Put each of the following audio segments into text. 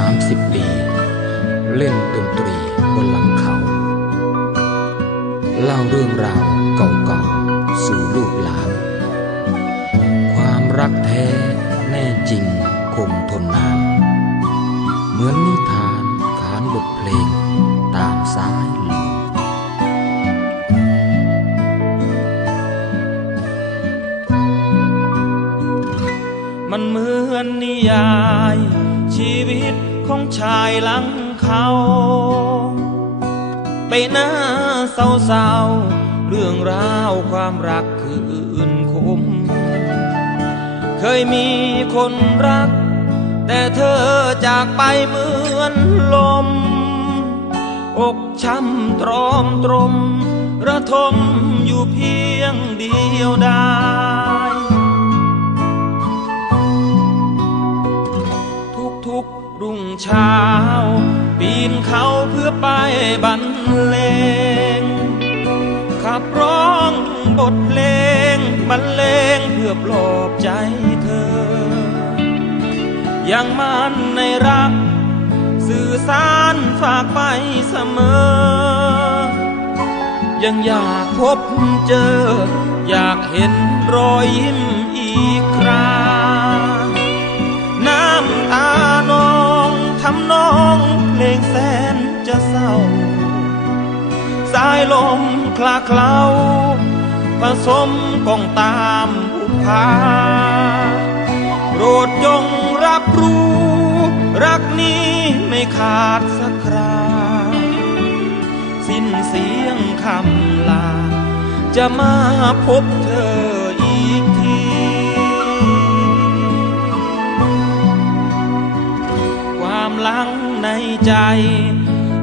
30 ปี เล่นดนตรีบนหลังเขา เล่าเรื่องราวเก่าๆ สู่ลูกหลาน ความรักแท้แน่จริงคงทนนาน เหมือนนิทานขานบทเพลงตามสายลมมันเหมือนนิยายชีวิต ของชายหลังเขาไปหน้าเศร้าๆเรื่องราวความรักคืนคม เคยมีคนรัก แต่เธอจากไปเหมือนลม อกช้ำตรอมตรม ระทมอยู่เพียงเดียวดาย เช้า ปีนเขาเพื่อไปบรรเลง ขับร้องบทเพลงบรรเลงเพื่อปลอบใจเธอยังมันในรัก สื่อสารฝากไปเสมอ ยังอยากพบเจอ อยากเห็นรอยยิ้มอีกครา จะเศร้า สายลมคลาเคล้าผสมกองตามผู้พาโปรดจงรับรู้ รักนี้ไม่ขาดสักครา สิ้นเสียงคำลา จะมาพบเธออีกทีความหลังในใจ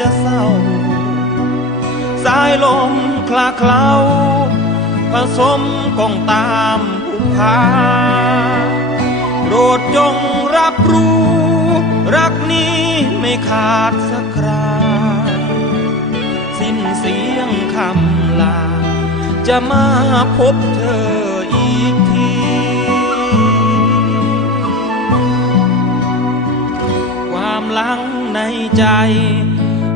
จะเศร้า สายลมคลาเคล้าผสมกองตามผู้พาโปรดจงรับรู้ รักนี้ไม่ขาดสักคราสิ้นเสียงคำลา จะมาพบเธออีกทีความหลังในใจ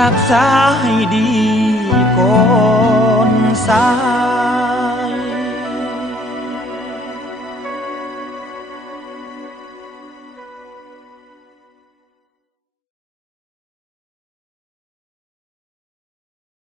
รักษาให้ดีก่อนสา